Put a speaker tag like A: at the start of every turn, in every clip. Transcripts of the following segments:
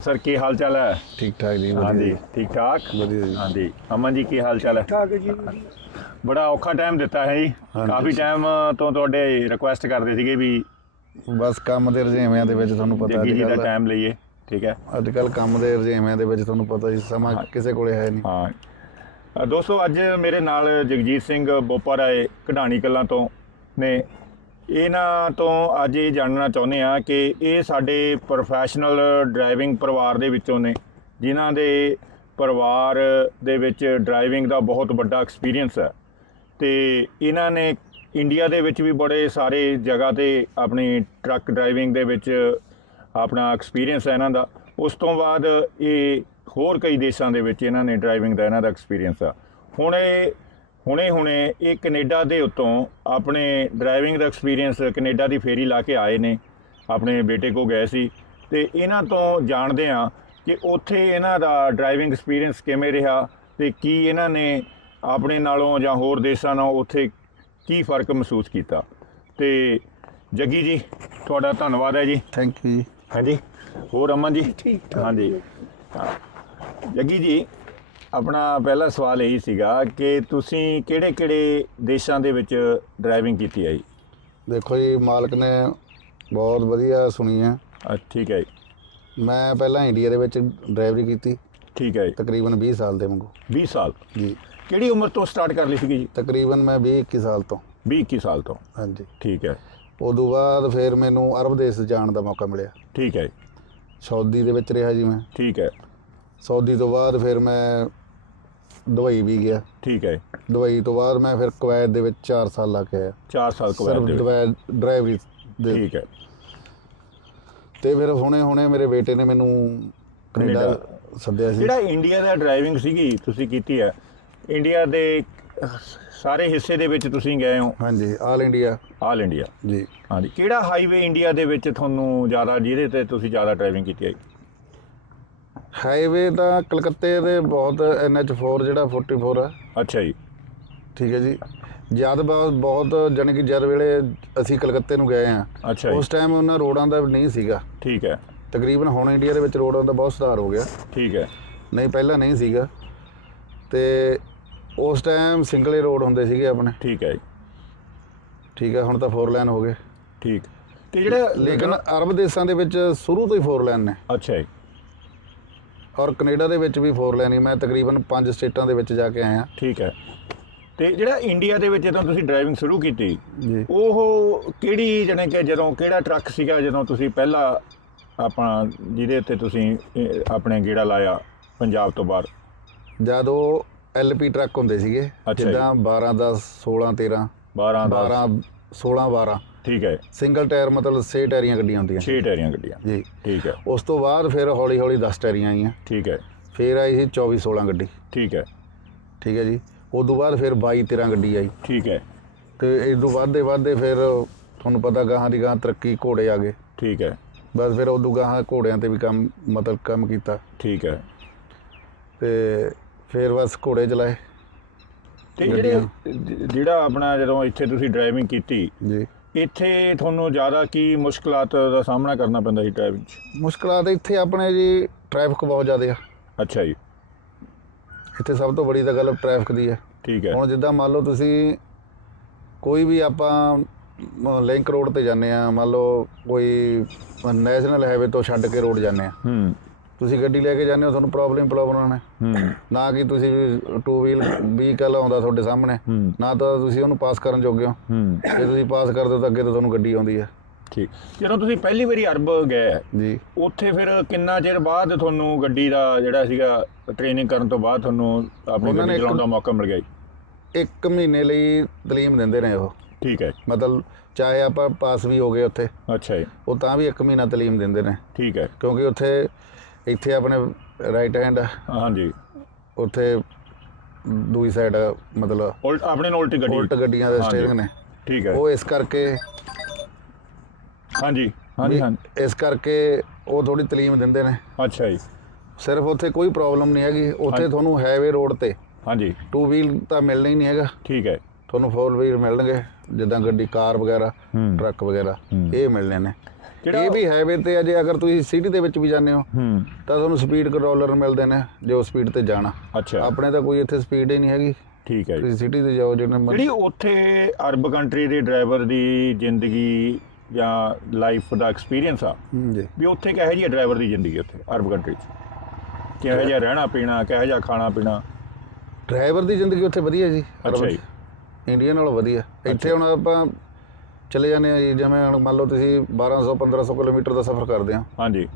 A: Sir ਕੀ ਹਾਲ ਚਾਲ ਹੈ?
B: ਠੀਕ ਠਾਕ ਜੀ
A: ਹਾਂਜੀ ਠੀਕ ਠਾਕ?
B: ਵਧੀਆ ਜੀ।
A: ਹਾਂਜੀ। ਅਮਨ ਜੀ ਕੀ ਹਾਲ ਚਾਲ ਹੈ?
C: ਠਾਕ ਜੀ
A: ਬੜਾ ਔਖਾ ਟਾਈਮ ਦਿੱਤਾ ਹੈ ਜੀ। ਕਾਫੀ ਟਾਈਮ ਤੋਂ ਤੁਹਾਡੇ ਰਿਕੁਐਸਟ ਕਰਦੇ ਸੀਗੇ ਵੀ
B: ਬਸ ਕੰਮ ਦੇ ਰੁਝੇਵਿਆਂ ਦੇ ਵਿੱਚ ਤੁਹਾਨੂੰ ਪਤਾ
A: ਜੀ ਦਾ ਟਾਈਮ ਲਈਏ ਠੀਕ ਹੈ?
B: ਅੱਜ ਕੱਲ ਕੰਮ ਦੇ ਰੁਝੇਵਿਆਂ ਦੇ ਵਿੱਚ ਤੁਹਾਨੂੰ ਪਤਾ ਜੀ ਸਮਾਂ ਕਿਸੇ ਕੋਲੇ ਹੈ ਨਹੀਂ।
A: ਹਾਂ। ਦੋਸਤੋ ਅੱਜ ਮੇਰੇ ਨਾਲ ਜਗਜੀਤ ਸਿੰਘ ਬੋਪਰ ਆਏ ਕਢਾਣੀ ਕਲਾਂ ਤੋਂ ਨੇ। ਇਹਨਾਂ ਤੋਂ ਅੱਜ ਇਹ ਜਾਣਨਾ ਚਾਹੁੰਦੇ ਆ ਕਿ ਇਹ ਸਾਡੇ ਪ੍ਰੋਫੈਸ਼ਨਲ ਡਰਾਈਵਿੰਗ ਪਰਿਵਾਰ ਦੇ ਵਿੱਚੋਂ ਨੇ, ਜਿਨ੍ਹਾਂ ਦੇ ਪਰਿਵਾਰ ਦੇ ਵਿੱਚ ਡਰਾਈਵਿੰਗ ਦਾ ਬਹੁਤ ਵੱਡਾ ਐਕਸਪੀਰੀਅੰਸ ਹੈ ਤੇ ਇਹਨਾਂ ਨੇ ਇੰਡੀਆ ਦੇ ਵਿੱਚ ਵੀ ਬੜੇ ਸਾਰੇ ਜਗ੍ਹਾ ਤੇ ਆਪਣੀ ਟਰੱਕ ਡਰਾਈਵਿੰਗ ਦੇ ਵਿੱਚ ਆਪਣਾ ਐਕਸਪੀਰੀਅੰਸ ਹੈ ਇਹਨਾਂ ਦਾ। ਉਸ ਤੋਂ ਬਾਅਦ ਇਹ ਹੋਰ ਕਈ ਦੇਸ਼ਾਂ ਦੇ ਵਿੱਚ ਇਹਨਾਂ ਨੇ ਡਰਾਈਵਿੰਗ ਦਾ, ਇਹਨਾਂ ਦਾ ਐਕਸਪੀਰੀਅੰਸ ਆ। ਹੁਣ ਇਹ ਹੁਣੇ ਹੁਣੇ ਇਹ ਕੈਨੇਡਾ ਦੇ ਉੱਤੋਂ ਆਪਣੇ ਡਰਾਈਵਿੰਗ ਦਾ ਐਕਸਪੀਰੀਅੰਸ ਕੈਨੇਡਾ ਦੀ ਫੇਰੀ ਲਾ ਕੇ ਆਏ ਨੇ। ਆਪਣੇ ਬੇਟੇ ਕੋ ਗਏ ਸੀ ਤੇ ਇਹਨਾਂ ਤੋਂ ਜਾਣਦੇ ਆ ਕਿ ਉੱਥੇ ਇਹਨਾਂ ਦਾ ਡਰਾਈਵਿੰਗ ਐਕਸਪੀਰੀਅੰਸ ਕਿਵੇਂ ਰਿਹਾ ਤੇ ਕੀ ਇਹਨਾਂ ਨੇ ਆਪਣੇ ਨਾਲੋਂ ਜਾਂ ਹੋਰ ਦੇਸ਼ਾਂ ਨਾਲੋਂ ਉੱਥੇ ਕੀ ਫ਼ਰਕ ਮਹਿਸੂਸ ਕੀਤਾ। ਤੇ ਜੱਗੀ ਜੀ ਤੁਹਾਡਾ ਧੰਨਵਾਦ ਹੈ ਜੀ।
B: ਥੈਂਕ ਯੂ ਜੀ।
A: ਹਾਂਜੀ। ਹੋਰ ਅਮਨ ਜੀ? ਹਾਂਜੀ। ਹਾਂ। ਜੱਗੀ ਜੀ ਆਪਣਾ ਪਹਿਲਾ ਸਵਾਲ ਇਹੀ ਸੀਗਾ ਕਿ ਤੁਸੀਂ ਕਿਹੜੇ-ਕਿਹੜੇ ਦੇਸ਼ਾਂ ਦੇ ਵਿੱਚ ਡਰਾਈਵਿੰਗ ਕੀਤੀ ਹੈ ਜੀ?
B: ਦੇਖੋ ਜੀ ਮਾਲਕ ਨੇ ਬਹੁਤ ਵਧੀਆ ਸੁਣੀ ਹੈ।
A: ਠੀਕ ਹੈ ਜੀ।
B: ਮੈਂ ਪਹਿਲਾਂ ਇੰਡੀਆ ਦੇ ਵਿੱਚ ਡਰਾਈਵਰੀ ਕੀਤੀ।
A: ਠੀਕ ਹੈ ਜੀ।
B: ਤਕਰੀਬਨ 20 ਸਾਲ ਦੇ ਵਾਂਗੂ।
A: 20 ਸਾਲ?
B: ਜੀ।
A: ਕਿਹੜੀ ਉਮਰ ਤੋਂ ਸਟਾਰਟ ਕਰ ਲਈ ਸੀਗੀ ਜੀ?
B: ਤਕਰੀਬਨ ਮੈਂ 20 21 ਸਾਲ ਤੋਂ।
A: 20 21 ਸਾਲ ਤੋਂ?
B: ਹਾਂਜੀ।
A: ਠੀਕ ਹੈ।
B: ਉਦੋਂ ਬਾਅਦ ਫਿਰ ਮੈਨੂੰ ਅਰਬ ਦੇਸ਼ ਜਾਣ ਦਾ ਮੌਕਾ ਮਿਲਿਆ।
A: ਠੀਕ ਹੈ
B: ਸਾਊਦੀ ਦੇ ਵਿੱਚ ਰਿਹਾ ਜੀ ਮੈਂ।
A: ਠੀਕ ਹੈ।
B: ਸਾਊਦੀ ਤੋਂ ਬਾਅਦ ਫਿਰ ਮੈਂ ਦੁਬਈ ਵੀ ਗਿਆ।
A: ਠੀਕ ਹੈ।
B: ਦੁਬਈ ਤੋਂ ਬਾਅਦ ਮੈਂ ਫਿਰ ਕੁਵੈਤ ਦੇ ਵਿੱਚ 4 ਸਾਲ ਲਾ ਕੇ ਆਇਆ।
A: 4 ਸਾਲ ਕੁਵੈਤ ਦੇ ਵਿੱਚ।
B: ਡਰਾਈਵਰੀ ਦੇ।
A: ਠੀਕ ਹੈ।
B: ਤੇ ਫਿਰ ਹੁਣੇ ਹੁਣੇ ਮੇਰੇ ਬੇਟੇ ਨੇ ਮੈਨੂੰ ਕੈਨੇਡਾ। ਸੱਦਿਆ ਸੀ।
A: ਜਿਹੜਾ ਇੰਡੀਆ ਦਾ ਡਰਾਈਵਿੰਗ ਸੀਗੀ ਤੁਸੀਂ ਕੀਤੀ ਹੈ। ਇੰਡੀਆ ਦੇ ਸਾਰੇ ਹਿੱਸੇ ਦੇ ਵਿੱਚ ਤੁਸੀਂ ਗਏ ਹੋ।
B: ਹਾਂਜੀ ਆਲ ਇੰਡੀਆ।
A: All India.
B: ਜੀ।
A: ਹਾਂਜੀ ਕਿਹੜਾ ਹਾਈਵੇ ਇੰਡੀਆ ਦੇ ਵਿੱਚ ਤੁਹਾਨੂੰ ਜ਼ਿਆਦਾ ਜਿਹਦੇ ਤੇ ਤੁਸੀਂ ਜ਼ਿਆਦਾ ਡਰਾਈਵਿੰਗ ਕੀਤੀ ਹੈ?
B: ਹਾਈਵੇ ਤਾਂ ਕਲਕੱਤੇ ਦੇ ਬਹੁਤ NH4 ਜਿਹੜਾ 44 ਹੈ
A: ਅੱਛਾ ਜੀ।
B: ਠੀਕ ਹੈ ਜੀ। ਜਦ ਬਹੁਤ ਬਹੁਤ ਜਾਣੀ ਕਿ ਜਦ ਵੇਲੇ ਅਸੀਂ ਕਲਕੱਤੇ ਨੂੰ ਗਏ ਆ
A: ਅੱਛਾ ਜੀ।
B: ਉਸ ਟਾਈਮ ਉਹਨਾਂ ਰੋਡਾਂ ਦਾ ਨਹੀਂ ਸੀਗਾ।
A: ਠੀਕ ਹੈ।
B: ਤਕਰੀਬਨ ਹੁਣ ਇੰਡੀਆ ਦੇ ਵਿੱਚ ਰੋਡਾਂ ਦਾ ਬਹੁਤ ਸੁਧਾਰ ਹੋ ਗਿਆ।
A: ਠੀਕ ਹੈ।
B: ਨਹੀਂ ਪਹਿਲਾਂ ਨਹੀਂ ਸੀਗਾ। ਤੇ ਉਸ ਟਾਈਮ ਸਿੰਗਲੇ ਰੋਡ ਹੁੰਦੇ ਸੀਗੇ ਆਪਣੇ।
A: ਠੀਕ ਹੈ ਜੀ।
B: ਠੀਕ ਹੈ ਹੁਣ ਤਾਂ 4 ਲਾਈਨ ਹੋ ਗਏ।
A: ਠੀਕ। ਤੇ ਜਿਹੜਾ
B: ਲੇਕਿਨ ਅਰਬ ਦੇਸ਼ਾਂ ਦੇ ਵਿੱਚ ਸ਼ੁਰੂ ਤੋਂ ਹੀ 4 ਲਾਈਨ ਨੇ।
A: ਅੱਛਾ ਜੀ।
B: ਔਰ ਕੈਨੇਡਾ ਦੇ ਵਿੱਚ ਵੀ 4 ਲਾਈਨ ਹੀ ਮੈਂ ਤਕਰੀਬਨ 5 ਸਟੇਟਾਂ ਦੇ ਵਿੱਚ ਜਾ ਕੇ ਆਇਆ।
A: ਠੀਕ ਹੈ। ਤੇ ਜਿਹੜਾ ਇੰਡੀਆ ਦੇ ਵਿੱਚ ਜਦੋਂ ਤੁਸੀਂ ਡਰਾਈਵਿੰਗ ਸ਼ੁਰੂ ਕੀਤੀ
B: ਜੀ।
A: ਉਹ ਕਿਹੜੀ ਜਾਣੀ ਕਿ ਜਦੋਂ ਕਿਹੜਾ ਟਰੱਕ ਸੀਗਾ ਜਦੋਂ ਤੁਸੀਂ ਪਹਿਲਾ ਆਪਣਾ ਜਿਹਦੇ ਉੱਤੇ ਤੁਸੀਂ ਆਪਣੇ ਗੇੜਾ ਲਾਇਆ ਪੰਜਾਬ ਤੋਂ ਬਾਹਰ?
B: ਜਦ ਐਲਪੀ ਟਰੱਕ ਹੁੰਦੇ ਸੀਗੇ। ਜਿੱਦਾਂ 12 10 16 13
A: 12 ਦਾ
B: 12 16 12
A: ਠੀਕ ਹੈ।
B: ਸਿੰਗਲ ਟਾਇਰ ਮਤਲਬ 6 ਟਾਇਰੀਆਂ ਗੱਡੀਆਂ ਹੁੰਦੀਆਂ।
A: 6 ਟਾਇਰੀਆਂ ਗੱਡੀਆਂ
B: ਜੀ।
A: ਠੀਕ ਹੈ।
B: ਉਸ ਤੋਂ ਬਾਅਦ ਫਿਰ ਹੌਲੀ ਹੌਲੀ 10 ਟਾਇਰੀਆਂ ਆਈਆਂ।
A: ਠੀਕ ਹੈ।
B: ਫਿਰ ਆਈ ਸੀ 24 16 ਗੱਡੀ।
A: ਠੀਕ ਹੈ।
B: ਠੀਕ ਹੈ ਜੀ। ਉਸ ਤੋਂ ਬਾਅਦ ਫਿਰ 22 13 ਗੱਡੀ ਆਈ।
A: ਠੀਕ ਹੈ।
B: ਤੇ ਇਸ ਤੋਂ ਵੱਧਦੇ ਵੱਧਦੇ ਫਿਰ ਤੁਹਾਨੂੰ ਪਤਾ ਗਾਹਾਂ ਦੀ ਗਾਹਾਂ ਤਰੱਕੀ ਘੋੜੇ ਆ ਗਏ।
A: ਠੀਕ ਹੈ।
B: ਬਸ ਫਿਰ ਉਦੋਂ ਗਾਹਾਂ ਘੋੜਿਆਂ ਤੇ ਵੀ ਕੰਮ ਮਤਲਬ ਕੰਮ ਕੀਤਾ।
A: ਠੀਕ ਹੈ।
B: ਤੇ ਫਿਰ ਬਸ ਘੋੜੇ ਚਲਾਏ।
A: ਤੇ ਜਿਹੜੇ ਜਿਹੜਾ ਆਪਣਾ ਜਦੋਂ ਇੱਥੇ ਤੁਸੀਂ ਡਰਾਈਵਿੰਗ ਕੀਤੀ
B: ਜੀ।
A: ਇੱਥੇ ਤੁਹਾਨੂੰ ਜ਼ਿਆਦਾ ਕੀ ਮੁਸ਼ਕਲਾਂ ਦਾ ਸਾਹਮਣਾ ਕਰਨਾ ਪੈਂਦਾ ਸੀ ਡਰਾਈਵਿੰਗ 'ਚ?
B: ਮੁਸ਼ਕਲਾਂ ਤਾਂ ਇੱਥੇ ਆਪਣੇ ਜੀ ਟ੍ਰੈਫਿਕ ਬਹੁਤ ਜ਼ਿਆਦਾ ਆ।
A: ਅੱਛਾ ਜੀ।
B: ਇੱਥੇ ਸਭ ਤੋਂ ਬੜੀ ਤਾਂ ਗੱਲ ਟ੍ਰੈਫਿਕ ਦੀ ਹੈ
A: ਠੀਕ ਹੈ।
B: ਹੁਣ ਜਿੱਦਾਂ ਮੰਨ ਲਓ ਤੁਸੀਂ ਕੋਈ ਵੀ ਆਪਾਂ ਲਿੰਕ ਰੋਡ ਤੇ ਜਾਂਦੇ ਆ ਮੰਨ ਲਓ ਕੋਈ ਨੈਸ਼ਨਲ ਹਾਈਵੇ ਤੋਂ ਛੱਡ ਕੇ ਰੋਡ ਜਾਂਦੇ ਆ।
A: ਹੂੰ।
B: ਤੁਸੀਂ ਗੱਡੀ ਲੈ ਕੇ ਜਾਂਦੇ ਹੋ ਤੁਹਾਨੂੰ ਪ੍ਰੋਬਲਮ ਪ੍ਰੋਬਲਮ
A: ਹੂੰ।
B: ਨਾ ਕਿ ਤੁਸੀਂ ਟੂ ਵੀਲ ਵਹੀਕਲ ਆਉਂਦਾ ਤੁਹਾਡੇ ਸਾਹਮਣੇ ਨਾ ਤਾਂ ਤੁਸੀਂ ਉਹਨੂੰ ਪਾਸ ਕਰਨ ਜੋਗੇ ਹੋ।
A: ਹੂੰ।
B: ਜੇ ਤੁਸੀਂ ਪਾਸ ਕਰਦੇ ਹੋ ਤਾਂ ਅੱਗੇ ਤਾਂ ਤੁਹਾਨੂੰ ਗੱਡੀ ਆਉਂਦੀ ਹੈ।
A: ਠੀਕ। ਜਦੋਂ ਤੁਸੀਂ ਪਹਿਲੀ ਵਾਰੀ ਅਰਬ ਗਏ
B: ਜੀ।
A: ਉੱਥੇ ਫਿਰ ਕਿੰਨਾ ਚਿਰ ਬਾਅਦ ਤੁਹਾਨੂੰ ਗੱਡੀ ਦਾ ਜਿਹੜਾ ਸੀਗਾ ਟ੍ਰੇਨਿੰਗ ਕਰਨ ਤੋਂ ਬਾਅਦ ਤੁਹਾਨੂੰ ਆਪਣੀ ਗੱਡੀ ਚਲਾਉਣ ਦਾ ਮੌਕਾ ਮਿਲ ਗਿਆ ਜੀ?
B: ਇੱਕ ਮਹੀਨੇ ਲਈ ਤਲੀਮ ਦਿੰਦੇ ਨੇ ਉਹ।
A: ਠੀਕ ਹੈ
B: ਮਤਲਬ ਚਾਹੇ ਆਪਾਂ ਪਾਸ ਵੀ ਹੋ ਗਏ ਉੱਥੇ
A: ਅੱਛਾ ਜੀ।
B: ਉਹ ਤਾਂ ਵੀ ਇੱਕ ਮਹੀਨਾ ਤਲੀਮ ਦਿੰਦੇ ਨੇ।
A: ਠੀਕ ਹੈ।
B: ਕਿਉਂਕਿ ਉੱਥੇ ਇੱਥੇ ਆਪਣੇ ਰਾਈਟ ਹੈਂਡ
A: ਹਾਂਜੀ।
B: ਉੱਥੇ ਦੂਈ ਸਾਈਡ ਮਤਲਬ
A: ਉਲਟ ਆਪਣੇ ਨਾਲ ਉਲਟੀ ਗੱਡੀ।
B: ਉਲਟ ਗੱਡੀਆਂ ਦੇ। ਸਟੀਅਰਿੰਗ ਨੇ।
A: ਠੀਕ ਹੈ।
B: ਉਹ ਇਸ ਕਰਕੇ
A: ਹਾਂਜੀ ਹਾਂਜੀ ਹਾਂਜੀ।
B: ਇਸ ਕਰਕੇ ਉਹ ਥੋੜੀ ਤਲੀਮ ਦਿੰਦੇ ਨੇ।
A: ਅੱਛਾ ਜੀ।
B: ਸਿਰਫ ਉੱਥੇ ਕੋਈ ਪ੍ਰੋਬਲਮ ਨਹੀਂ ਹੈਗੀ। ਉੱਥੇ ਤੁਹਾਨੂੰ ਹਾਈਵੇ ਰੋਡ ਤੇ
A: ਹਾਂਜੀ।
B: ਟੂ ਵੀਲ ਤਾਂ ਮਿਲਣਾ ਹੀ ਨਹੀਂ ਹੈਗਾ।
A: ਠੀਕ ਹੈ।
B: ਤੁਹਾਨੂੰ ਫੋਰ ਵੀਲ ਮਿਲਣਗੇ ਜਿੱਦਾਂ ਗੱਡੀ ਕਾਰ ਵਗੈਰਾ ਟਰੱਕ ਵਗੈਰਾ। ਇਹ ਮਿਲਣੇ ਨੇ। ਇਹ ਵੀ ਹਾਈਵੇ ਤੇ ਅਜੇ ਅਗਰ ਤੁਸੀਂ ਸਿਟੀ ਦੇ ਵਿੱਚ ਵੀ ਜਾਂਦੇ ਹੋ
A: ਹੂੰ।
B: ਤਾਂ ਤੁਹਾਨੂੰ ਸਪੀਡ ਕੰਟਰੋਲਰ ਮਿਲਦੇ ਨੇ ਜੋ ਸਪੀਡ ਤੇ ਜਾਣਾ।
A: ਅੱਛਾ।
B: ਆਪਣੇ ਤਾਂ ਕੋਈ ਇੱਥੇ ਸਪੀਡ ਹੀ ਨਹੀਂ ਹੈਗੀ।
A: ਠੀਕ ਹੈ ਜੀ।
B: ਤੁਸੀਂ ਸਿਟੀ ਤੇ ਜਾਓ ਜਿਹਨੇ
A: ਜਿਹੜੀ ਉੱਥੇ ਅਰਬ ਕੰਟਰੀ ਦੇ ਡਰਾਈਵਰ ਦੀ ਜ਼ਿੰਦਗੀ ਜਾਂ ਲਾਈਫ ਦਾ ਐਕਸਪੀਰੀਅੰਸ ਆ
B: ਜੀ।
A: ਵੀ ਉੱਥੇ ਕਿਹੋ ਜਿਹੀ ਡਰਾਈਵਰ ਦੀ ਜ਼ਿੰਦਗੀ ਉੱਥੇ ਅਰਬ ਕੰਟਰੀ 'ਚ? ਕਿਹੋ ਜਿਹਾ ਰਹਿਣਾ ਪੀਣਾ ਕਿਹੋ ਜਿਹਾ ਖਾਣਾ ਪੀਣਾ?
B: ਡਰਾਈਵਰ ਦੀ ਜ਼ਿੰਦਗੀ ਉੱਥੇ ਵਧੀਆ ਜੀ
A: ਅੱਛਾ ਜੀ।
B: ਇੰਡੀਆ ਨਾਲੋਂ ਵਧੀਆ। ਇੱਥੇ ਹੁਣ ਆਪਾਂ ਚਲੇ ਜਾਂਦੇ ਆ ਜੀ ਜਿਵੇਂ ਹੁਣ ਮੰਨ ਲਓ ਤੁਸੀਂ 1200 1500 ਕਿਲੋਮੀਟਰ ਦਾ ਸਫ਼ਰ ਕਰਦੇ ਆ।
A: ਹਾਂਜੀ।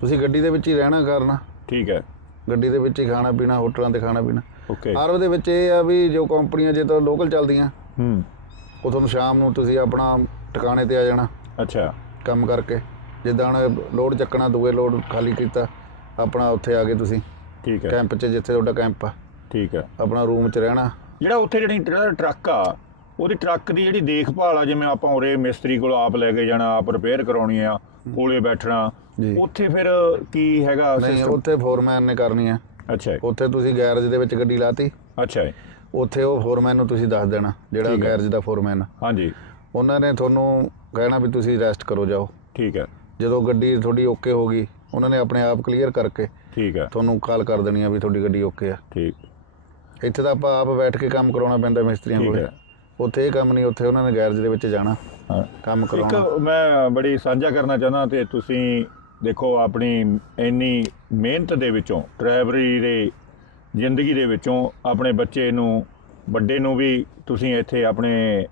B: ਤੁਸੀਂ ਗੱਡੀ ਦੇ ਵਿੱਚ ਹੀ ਰਹਿਣਾ ਕਰਨਾ।
A: ਠੀਕ ਹੈ।
B: ਗੱਡੀ ਦੇ ਵਿੱਚ ਹੀ ਖਾਣਾ ਪੀਣਾ ਹੋਟਲਾਂ ਤੇ ਖਾਣਾ ਪੀਣਾ।
A: ਓਕੇ।
B: ਅਰਬ ਦੇ ਵਿੱਚ ਇਹ ਆ ਵੀ ਜੋ ਕੰਪਨੀਆਂ ਜੇ ਤਾਂ ਲੋਕਲ ਚੱਲਦੀਆਂ
A: ਹੂੰ।
B: ਉਹ ਤੁਹਾਨੂੰ ਸ਼ਾਮ ਨੂੰ ਤੁਸੀਂ ਆਪਣਾ ਟਿਕਾਣੇ ਤੇ ਆ ਜਾਣਾ।
A: ਅੱਛਾ।
B: ਕੰਮ ਕਰਕੇ। ਜਿੱਦਾਂ ਲੋਡ ਚੱਕਣਾ ਦੂਏ ਲੋਡ ਖਾਲੀ ਕੀਤਾ ਆਪਣਾ ਉੱਥੇ ਆ ਗਏ ਤੁਸੀਂ।
A: ਠੀਕ ਹੈ।
B: ਕੈਂਪ 'ਚ ਜਿੱਥੇ ਤੁਹਾਡਾ ਕੈਂਪ ਆ।
A: ਠੀਕ ਹੈ।
B: ਆਪਣਾ ਰੂਮ 'ਚ ਰਹਿਣਾ।
A: ਜਿਹੜਾ ਉੱਥੇ ਜਿਹੜੀ ਟਰ- ਟਰੱਕ ਆ ਉਹਦੀ ਟਰੱਕ ਦੀ ਜਿਹੜੀ ਦੇਖਭਾਲ ਆ ਜਿਵੇਂ ਆਪਾਂ ਉਰੇ ਮਿਸਤਰੀ ਕੋਲ ਆਪ ਲੈ ਕੇ ਜਾਣਾ ਆਪ ਰਿਪੇਅਰ ਕਰਾਉਣੀ ਆ ਕੋਲੇ ਬੈਠਣਾ। ਉੱਥੇ ਫਿਰ ਕੀ ਹੈਗਾ system?
B: ਉੱਥੇ ਫੋਰਮੈਨ ਨੇ ਕਰਨੀ ਆ।
A: ਅੱਛਾ
B: ਉੱਥੇ ਤੁਸੀਂ ਗੈਰੇਜ ਦੇ ਵਿੱਚ ਗੱਡੀ ਲਾਤੀ।
A: ਅੱਛਾ
B: ਉੱਥੇ ਉਹ ਫੋਰਮੈਨ ਨੂੰ ਤੁਸੀਂ ਦੱਸ ਦੇਣਾ ਜਿਹੜਾ। ਗੈਰੇਜ ਦਾ ਫੋਰਮੈਨ।
A: ਹਾਂਜੀ।
B: ਉਹਨਾਂ ਨੇ ਤੁਹਾਨੂੰ ਕਹਿਣਾ ਵੀ ਤੁਸੀਂ ਰੈਸਟ ਕਰੋ ਜਾਓ।
A: ਠੀਕ ਹੈ
B: ਜਦੋਂ ਗੱਡੀ ਤੁਹਾਡੀ ਓਕੇ ਹੋ ਗਈ ਉਹਨਾਂ ਨੇ ਆਪਣੇ ਆਪ ਕਲੀਅਰ ਕਰਕੇ
A: ਠੀਕ ਹੈ
B: ਤੁਹਾਨੂੰ ਕਾਲ ਕਰ ਦੇਣੀ ਆ ਵੀ ਤੁਹਾਡੀ ਗੱਡੀ ਓਕੇ ਆ।
A: ਠੀਕ।
B: ਇੱਥੇ ਤਾਂ ਆਪਾਂ ਆਪ ਬੈਠ ਕੇ ਕੰਮ ਕਰਾਉਣਾ ਪੈਂਦਾ ਮਿਸਤਰੀਆਂ
A: ਠੀਕ
B: ਕੋਲੇ।
A: ਹੈ।
B: ਉੱਥੇ ਇਹ ਕੰਮ ਨਹੀਂ ਉੱਥੇ ਉਹਨਾਂ ਨੇ ਗੈਰੇਜ ਦੇ ਵਿੱਚ ਜਾਣਾ ਕੰਮ
A: ਇੱਕ
B: ਕਰਾਉਣਾ।
A: ਮੈਂ ਬੜੀ ਸਾਂਝਾ ਕਰਨਾ ਚਾਹੁੰਦਾ ਤੇ ਤੁਸੀਂ ਦੇਖੋ ਆਪਣੀ ਇੰਨੀ ਮਿਹਨਤ ਦੇ ਵਿੱਚੋਂ ਡਰਾਈਵਰੀ ਦੇ ਜ਼ਿੰਦਗੀ ਦੇ ਵਿੱਚੋਂ ਆਪਣੇ ਬੱਚੇ ਨੂੰ ਵੱਡੇ ਨੂੰ ਵੀ ਤੁਸੀਂ ਇੱਥੇ ਆਪਣੇ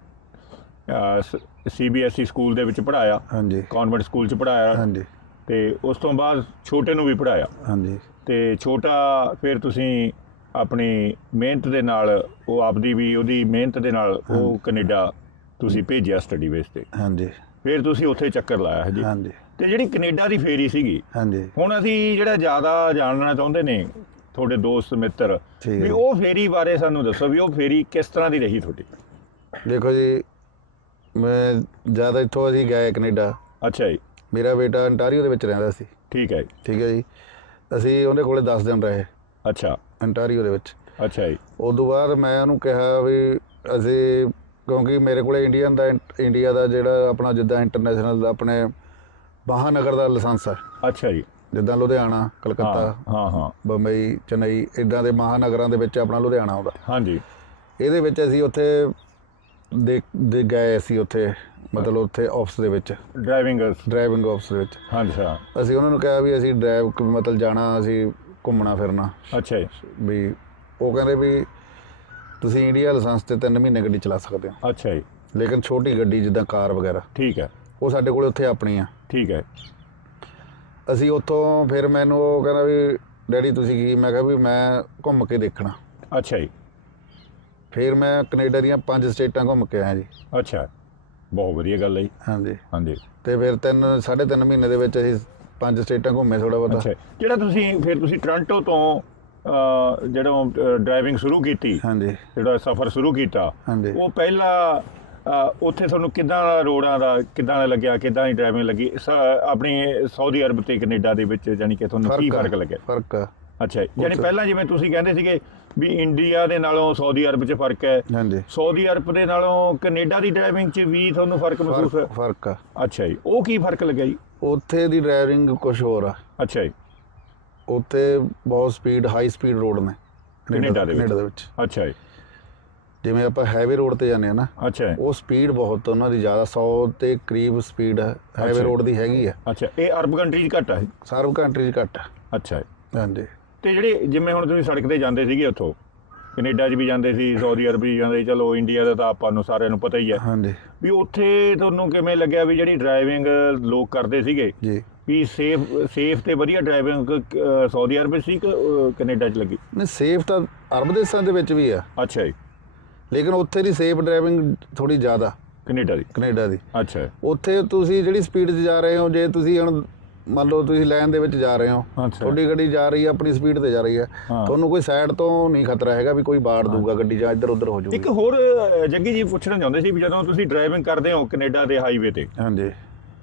A: ਸੀਬੀਐਸਈ ਸਕੂਲ ਦੇ ਵਿੱਚ ਪੜਾਇਆ
B: ਹਾਂਜੀ।
A: ਕਨਵੈਂਟ ਸਕੂਲ ਚ ਪੜਾਇਆ
B: ਹਾਂਜੀ।
A: ਤੇ ਉਸ ਤੋਂ ਬਾਅਦ ਛੋਟੇ ਨੂੰ ਵੀ ਪੜਾਇਆ
B: ਹਾਂਜੀ।
A: ਤੇ ਛੋਟਾ ਫਿਰ ਤੁਸੀਂ ਆਪਣੀ ਮਿਹਨਤ ਦੇ ਨਾਲ ਉਹ ਆਪਦੀ ਵੀ ਉਹਦੀ ਮਿਹਨਤ ਦੇ ਨਾਲ ਉਹ ਕੈਨੇਡਾ ਤੁਸੀਂ ਭੇਜਿਆ ਸਟੱਡੀ ਬੇਸ ਤੇ।
B: ਹਾਂਜੀ।
A: ਫਿਰ ਤੁਸੀਂ ਉੱਥੇ ਚੱਕਰ ਲਾਇਆ ਜੀ
B: ਹਾਂਜੀ।
A: ਤੇ ਜਿਹੜੀ ਕੈਨੇਡਾ ਦੀ ਫੇਰੀ ਸੀਗੀ
B: ਹਾਂਜੀ।
A: ਹੁਣ ਅਸੀਂ ਜਿਹੜਾ ਜ਼ਿਆਦਾ ਜਾਣਨਾ ਚਾਹੁੰਦੇ ਨੇ ਤੁਹਾਡੇ ਦੋਸਤ ਮਿੱਤਰ ਵੀ। ਉਹ ਫੇਰੀ ਬਾਰੇ ਸਾਨੂੰ ਦੱਸੋ ਵੀ ਉਹ ਫੇਰੀ ਕਿਸ ਤਰ੍ਹਾਂ ਦੀ ਰਹੀ ਤੁਹਾਡੀ?
B: ਦੇਖੋ ਜੀ ਮੈਂ ਜ਼ਿਆਦਾ ਇੱਥੋਂ ਅਸੀਂ ਗਏ ਕੈਨੇਡਾ।
A: ਅੱਛਾ ਜੀ।
B: ਮੇਰਾ ਬੇਟਾ ਅੰਟਾਰੀਓ ਦੇ ਵਿੱਚ ਰਹਿੰਦਾ ਸੀ।
A: ਠੀਕ ਹੈ ਜੀ,
B: ਠੀਕ ਹੈ ਜੀ। ਅਸੀਂ ਉਹਦੇ ਕੋਲੇ 10 ਦਿਨ ਰਹੇ।
A: ਅੱਛਾ।
B: ਅੰਟਾਰੀਓ ਦੇ ਵਿੱਚ।
A: ਅੱਛਾ ਜੀ।
B: ਉਦੋਂ ਬਾਅਦ ਮੈਂ ਉਹਨੂੰ ਕਿਹਾ ਵੀ ਅਸੀਂ ਕਿਉਂਕਿ ਮੇਰੇ ਕੋਲੇ ਇੰਡੀਅਨ ਦਾ ਇੰਡੀਆ ਦਾ ਜਿਹੜਾ ਆਪਣਾ ਜਿੱਦਾਂ ਇੰਟਰਨੈਸ਼ਨਲ ਆਪਣੇ ਮਹਾਨਗਰ ਦਾ ਲਾਇਸੈਂਸ ਹੈ
A: ਅੱਛਾ ਜੀ।
B: ਜਿੱਦਾਂ ਲੁਧਿਆਣਾ ਕਲਕੱਤਾ
A: ਹਾਂ ਹਾਂ
B: ਬੰਬਈ ਚੇਨਈ ਇਦਾਂ ਦੇ ਮਹਾਨਗਰਾਂ ਦੇ ਵਿੱਚ ਆਪਣਾ ਲੁਧਿਆਣਾ ਆਉਂਦਾ
A: ਹਾਂਜੀ।
B: ਇਹਦੇ ਵਿੱਚ ਅਸੀਂ ਉੱਥੇ ਦੇ ਦੇ ਗਏ ਅਸੀਂ ਉੱਥੇ ਮਤਲਬ ਉੱਥੇ ਆਫਿਸ ਦੇ ਵਿੱਚ।
A: ਡਰਾਈਵਿੰਗ
B: ਡਰਾਈਵਿੰਗ ਆਫਿਸ ਦੇ ਵਿੱਚ।
A: ਹਾਂਜੀ ਹਾਂ।
B: ਅਸੀਂ ਉਹਨਾਂ ਨੂੰ ਕਿਹਾ ਵੀ ਅਸੀਂ ਡਰਾਈਵ ਮਤਲਬ ਜਾਣਾ ਅਸੀਂ ਘੁੰਮਣਾ ਫਿਰਨਾ।
A: ਅੱਛਾ ਜੀ।
B: ਵੀ ਉਹ ਕਹਿੰਦੇ ਵੀ ਤੁਸੀਂ ਇੰਡੀਆ ਲਾਇਸੈਂਸ ਤੇ 3 ਮਹੀਨੇ ਗੱਡੀ ਚਲਾ ਸਕਦੇ ਹੋ।
A: ਅੱਛਾ ਜੀ।
B: ਲੇਕਿਨ ਛੋਟੀ ਗੱਡੀ ਜਿੱਦਾਂ ਕਾਰ ਵਗੈਰਾ।
A: ਠੀਕ ਹੈ।
B: ਉਹ ਸਾਡੇ ਕੋਲੇ ਉੱਥੇ ਆਪਣੀ ਆ।
A: ਠੀਕ ਹੈ।
B: ਅਸੀਂ ਉੱਥੋਂ ਫਿਰ ਮੈਨੂੰ ਉਹ ਕਹਿੰਦਾ ਵੀ ਡੈਡੀ ਤੁਸੀਂ ਕੀ ਮੈਂ ਕਿਹਾ ਵੀ ਮੈਂ ਘੁੰਮ ਕੇ ਦੇਖਣਾ।
A: ਅੱਛਾ ਜੀ।
B: ਫਿਰ ਮੈਂ ਕੈਨੇਡਾ ਦੀਆਂ ਪੰਜ ਸਟੇਟਾਂ ਘੁੰਮ ਕੇ ਆਇਆ ਜੀ।
A: ਅੱਛਾ। ਬਹੁਤ ਵਧੀਆ ਗੱਲ ਹੈ ਜੀ।
B: ਹਾਂਜੀ।
A: ਹਾਂਜੀ।
B: ਤੇ ਫਿਰ ਤਿੰਨ ਸਾਢੇ ਤਿੰਨ ਮਹੀਨੇ ਦੇ ਵਿੱਚ ਅਸੀਂ ਪੰਜ ਸਟੇਟਾਂ ਘੁੰਮੇ ਥੋੜਾ ਬਹੁਤਾ।
A: ਜਿਹੜਾ ਤੁਸੀਂ ਫਿਰ ਤੁਸੀਂ ਟੋਰਾਂਟੋ ਤੋਂ ਜਿਹੜਾ ਡਰਾਈਵਿੰਗ ਸ਼ੁਰੂ ਕੀਤੀ
B: ਹਾਂਜੀ।
A: ਜਿਹੜਾ ਸਫ਼ਰ ਸ਼ੁਰੂ ਕੀਤਾ
B: ਹਾਂਜੀ।
A: ਉਹ ਪਹਿਲਾ ਉੱਥੇ ਤੁਹਾਨੂੰ ਕਿੱਦਾਂ ਰੋਡਾਂ ਦਾ ਕਿੱਦਾਂ ਦਾ ਲੱਗਿਆ ਕਿੱਦਾਂ ਦੀ ਡਰਾਈਵਿੰਗ ਲੱਗੀ? ਆਪਣੀ ਸਾਊਦੀ ਅਰਬ ਤੇ ਕੈਨੇਡਾ ਦੇ ਵਿੱਚ ਜਾਨੀ ਕਿ ਤੁਹਾਨੂੰ ਕੀ ਫ਼ਰਕ ਲੱਗਿਆ?
B: ਫ਼ਰਕ ਆ,
A: ਅੱਛਾ ਜਾਨੀ
B: ਉੱਥੇ-
A: ਪਹਿਲਾਂ ਜਿਵੇਂ ਤੁਸੀਂ ਕਹਿੰਦੇ ਸੀਗੇ ਵੀ ਇੰਡੀਆ ਦੇ ਨਾਲੋਂ ਸਾਊਦੀ ਅਰਬ 'ਚ ਫ਼ਰਕ ਹੈ
B: ਹਾਂਜੀ।
A: ਸਾਊਦੀ ਅਰਬ ਦੇ ਨਾਲੋਂ ਕੈਨੇਡਾ ਦੀ ਡਰਾਈਵਿੰਗ 'ਚ ਵੀ ਤੁਹਾਨੂੰ ਫ਼ਰਕ ਮਹਿਸੂਸ
B: ਫ਼ਰਕ ਫ਼ਰਕ ਆ।
A: ਅੱਛਾ ਜੀ ਉਹ ਕੀ ਫ਼ਰਕ ਲੱਗਿਆ ਜੀ?
B: ਉੱਥੇ ਦੀ ਡਰਾਈਵਿੰਗ ਕੁਝ ਹੋਰ ਆ।
A: ਅੱਛਾ ਜੀ।
B: ਉੱਥੇ ਬਹੁਤ ਸਪੀਡ ਹਾਈ ਸਪੀਡ ਰੋਡ ਨੇ
A: ਕੈਨੇਡਾ ਦੇ ਵਿੱਚ। ਅੱਛਾ ਜੀ।
B: ਜਿਵੇਂ ਆਪਾਂ ਹੈਵੀ ਰੋਡ ਤੇ ਜਾਂਦੇ ਆ ਨਾ
A: ਅੱਛਾ
B: ਉਹ ਸਪੀਡ ਬਹੁਤ ਉਹਨਾਂ ਦੀ ਜ਼ਿਆਦਾ 100 ਤੇ ਕਰੀਬ ਸਪੀਡ
A: ਅੱਛਾ
B: ਹਾਈਵੇ। ਰੋਡ ਦੀ ਹੈਗੀ ਆ।
A: ਅੱਛਾ ਇਹ ਅਰਬ ਕੰਟਰੀ 'ਚ ਘੱਟ ਹੈ
B: ਸਰਵ ਕੰਟਰੀ 'ਚ ਘੱਟ ਆ।
A: ਅੱਛਾ ਜੀ।
B: ਹਾਂਜੀ।
A: ਤੇ ਜਿਹੜੇ ਜਿਵੇਂ ਹੁਣ ਤੁਸੀਂ ਸੜਕ ਤੇ ਜਾਂਦੇ ਸੀਗੇ ਉੱਥੋਂ ਕੈਨੇਡਾ 'ਚ ਵੀ ਜਾਂਦੇ ਸੀ ਸਾਊਦੀ ਅਰਬ ਵੀ ਜਾਂਦੇ ਸੀ, ਚਲੋ ਇੰਡੀਆ ਦਾ ਤਾਂ ਆਪਾਂ ਨੂੰ ਸਾਰਿਆਂ ਨੂੰ ਪਤਾ ਹੀ ਹੈ।
B: ਹਾਂਜੀ।
A: ਵੀ ਉੱਥੇ ਤੁਹਾਨੂੰ ਕਿਵੇਂ ਲੱਗਿਆ ਵੀ ਜਿਹੜੀ ਡਰਾਈਵਿੰਗ ਲੋਕ ਕਰਦੇ ਸੀਗੇ?
B: ਜੀ।
A: ਵੀ ਸੇਫ ਸੇਫ ਤੇ ਵਧੀਆ ਡਰਾਈਵਿੰਗ ਸਾਊਦੀ ਅਰਬ ਸੀ ਕਿ ਕੈਨੇਡਾ 'ਚ ਲੱਗੀ?
B: ਨਹੀਂ ਸੇਫ ਤਾਂ ਅਰਬ ਦੇਸ਼ਾਂ ਦੇ ਵਿੱਚ ਵੀ ਆ।
A: ਅੱਛਾ ਜੀ।
B: ਲੇਕਿਨ ਉੱਥੇ ਦੀ ਸੇਫ ਡਰਾਈਵਿੰਗ ਥੋੜੀ ਜ਼ਿਆਦਾ।
A: ਕੈਨੇਡਾ ਦੀ?
B: ਕੈਨੇਡਾ ਦੀ।
A: ਅੱਛਾ।
B: ਉੱਥੇ ਤੁਸੀਂ ਜਿਹੜੀ ਸਪੀਡ 'ਚ ਜਾ ਰਹੇ ਹੋ ਜੇ ਤੁਸੀਂ ਹੁਣ ਮੰਨ ਲਓ ਤੁਸੀਂ ਲਾਈਨ ਦੇ ਵਿੱਚ ਜਾ ਰਹੇ ਹੋ ਤੁਹਾਡੀ ਗੱਡੀ ਜਾ ਰਹੀ ਹੈ ਆਪਣੀ ਸਪੀਡ ਤੇ ਜਾ ਰਹੀ ਹੈ। ਤੁਹਾਨੂੰ ਕੋਈ ਸਾਈਡ ਤੋਂ ਨਹੀਂ ਖਤਰਾ ਹੈਗਾ ਵੀ ਕੋਈ ਬਾੜ ਦੂਗਾ ਗੱਡੀ ਜਾਂ ਇੱਧਰ ਉੱਧਰ ਹੋ ਜਾਊਗੀ।
A: ਇੱਕ ਹੋਰ ਜੱਗੀ ਜੀ ਪੁੱਛਣਾ ਚਾਹੁੰਦੇ ਸੀ ਵੀ ਜਦੋਂ ਤੁਸੀਂ ਡਰਾਈਵਿੰਗ ਕਰਦੇ ਹੋ ਕੈਨੇਡਾ ਦੇ ਹਾਈਵੇ ਤੇ
B: ਹਾਂਜੀ।